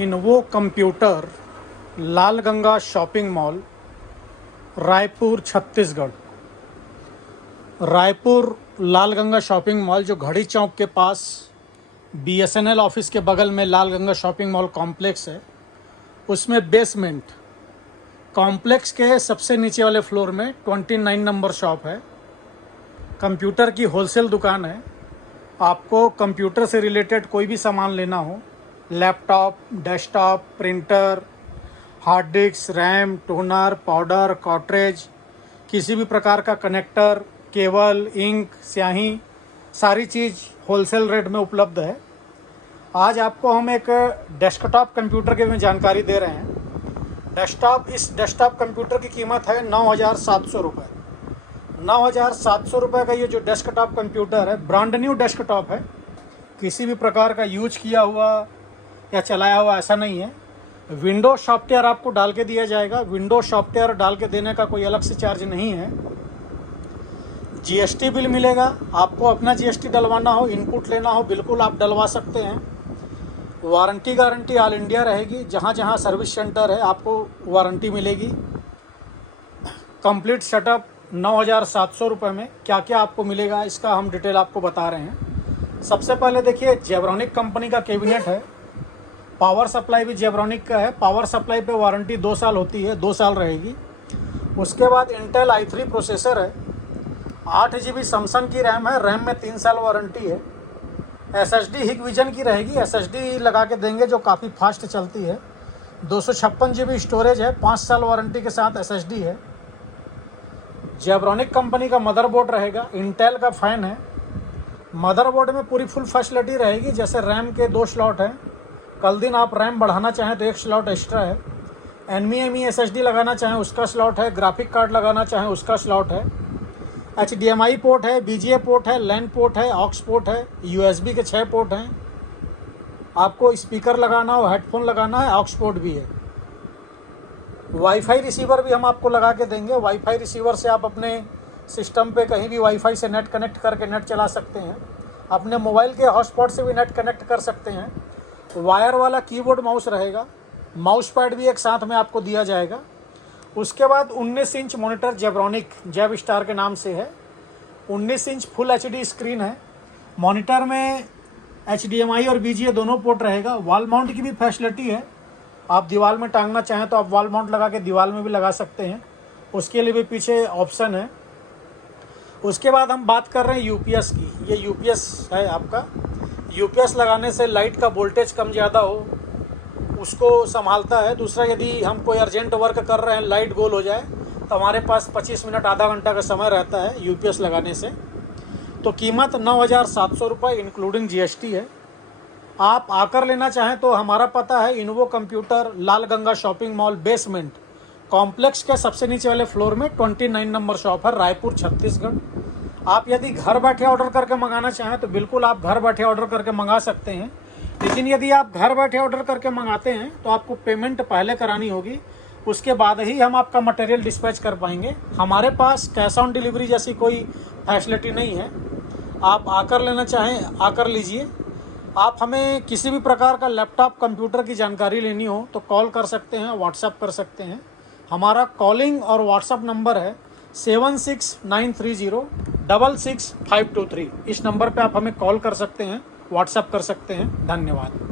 इन्वो computer, Lal Ganga shopping mall, Raipur Chhattisgarh. Raipur लाल Ganga shopping mall जो घड़ी चौक के पास BSNL ऑफिस के बगल में लाल गंगा शॉपिंग मॉल कॉम्प्लेक्स है, उसमें बेसमेंट कॉम्प्लेक्स के सबसे नीचे वाले फ्लोर में 29 नंबर शॉप है। कंप्यूटर की होलसेल दुकान है। आपको कंप्यूटर से रिलेटेड कोई भी सामान लेना हो, laptop, desktop, printer, hard disk, RAM, toner, powder, cartridge, किसी भी प्रकार का कनेक्टर, केबल, इंक, स्याही, सारी चीज़ होलसेल रेट में उपलब्ध है। आज आपको हम एक डेस्कटॉप कंप्यूटर के में जानकारी दे रहे हैं। इस डेस्कटॉप कंप्यूटर की कीमत है 9,700 रुपये। 9,700 रुपये का ये जो डेस्कटॉप कंप्यूटर है, ब्रांड न्यू डेस्कटॉप है, किसी भी प्रकार का यूज किया हुआ या चलाया हुआ ऐसा नहीं है। विंडो सॉफ्टवेयर आपको डाल के दिया जाएगा। विंडो सॉफ्टवेयर डाल के देने का कोई अलग से चार्ज नहीं है। GST बिल मिलेगा। आपको अपना GST डलवाना हो, इनपुट लेना हो, बिल्कुल आप डलवा सकते हैं। वारंटी गारंटी ऑल इंडिया रहेगी। जहाँ जहाँ सर्विस सेंटर है आपको वारंटी मिलेगी। कंप्लीट सेटअप 9,700 रुपये में क्या क्या आपको मिलेगा, इसका हम डिटेल आपको बता रहे हैं। सबसे पहले देखिए, जेब्रॉनिक कंपनी का कैबिनेट है। पावर सप्लाई भी जेब्रॉनिक का है। पावर सप्लाई पे वारंटी 2 साल होती है, 2 साल रहेगी। उसके बाद इंटेल i3 प्रोसेसर है। 8 GB सैमसंग की रैम है। रैम में 3 साल वारंटी है। SSD हिकविजन की रहेगी। SSD लगा के देंगे जो काफ़ी फास्ट चलती है। 256 GB स्टोरेज है। 5 साल वारंटी के साथ SSD है। जेब्रॉनिक कंपनी का मदरबोर्ड रहेगा। इंटेल का फ़ैन है। मदरबोर्ड में पूरी फुल फैसिलिटी रहेगी। जैसे रैम के 2 स्लॉट हैं, कल दिन आप रैम बढ़ाना चाहें तो 1 स्लॉट एक्स्ट्रा है। NVMe SSD लगाना चाहें उसका स्लॉट है। ग्राफिक कार्ड लगाना चाहें उसका स्लॉट है। HDMI पोर्ट है, BGA पोर्ट है, LAN पोर्ट है, ऑक्स पोर्ट है, USB के 6 पोर्ट हैं। आपको स्पीकर लगाना हो, हेडफोन लगाना है, ऑक्स पोर्ट भी है। वाईफाई रिसीवर भी हम आपको लगा के देंगे। वाईफाई रिसीवर से आप अपने सिस्टम पे कहीं भी वाईफाई से नेट कनेक्ट करके नेट चला सकते हैं। अपने मोबाइल के हॉटस्पॉट से भी नेट कनेक्ट कर सकते हैं। वायर वाला कीबोर्ड माउस रहेगा। माउस पैड भी एक साथ में आपको दिया जाएगा। उसके बाद 19 इंच मॉनिटर जेब्रॉनिक जेब स्टार के नाम से है। 19 इंच फुल HD स्क्रीन है। मॉनिटर में HDMI और BGA दोनों पोर्ट रहेगा। वॉल माउंट की भी फैसिलिटी है। आप दीवार में टांगना चाहें तो आप वॉल माउंट लगा के दीवार में भी लगा सकते हैं। उसके लिए भी पीछे ऑप्शन है। उसके बाद हम बात कर रहे हैं UPS की। ये UPS है आपका। UPS लगाने से लाइट का वोल्टेज कम ज़्यादा हो उसको संभालता है। दूसरा, यदि हम कोई अर्जेंट वर्क कर रहे हैं, लाइट गोल हो जाए, तो हमारे पास 25 मिनट आधा घंटा का समय रहता है UPS लगाने से। तो कीमत 9,700 रुपये इंक्लूडिंग GST है। आप आकर लेना चाहें तो हमारा पता है इन्वो computer, Lal Ganga shopping mall, basement complex के सबसे नीचे वाले फ्लोर में 29 नंबर शॉप है, रायपुर छत्तीसगढ़। आप यदि घर बैठे ऑर्डर करके मंगाना चाहें तो बिल्कुल आप घर बैठे ऑर्डर करके मंगा सकते हैं। लेकिन यदि आप घर बैठे ऑर्डर करके मंगाते हैं तो आपको पेमेंट पहले करानी होगी। उसके बाद ही हम आपका मटेरियल डिस्पैच कर पाएंगे। हमारे पास कैश ऑन डिलीवरी जैसी कोई फैसिलिटी नहीं है। आप आकर लेना चाहें आकर लीजिए। आप हमें किसी भी प्रकार का लैपटॉप, कंप्यूटर की जानकारी लेनी हो तो कॉल कर सकते हैं, व्हाट्सएप कर सकते हैं। हमारा कॉलिंग और व्हाट्सएप नंबर है 7693066523। इस नंबर पे आप हमें कॉल कर सकते हैं, व्हाट्सएप कर सकते हैं। धन्यवाद।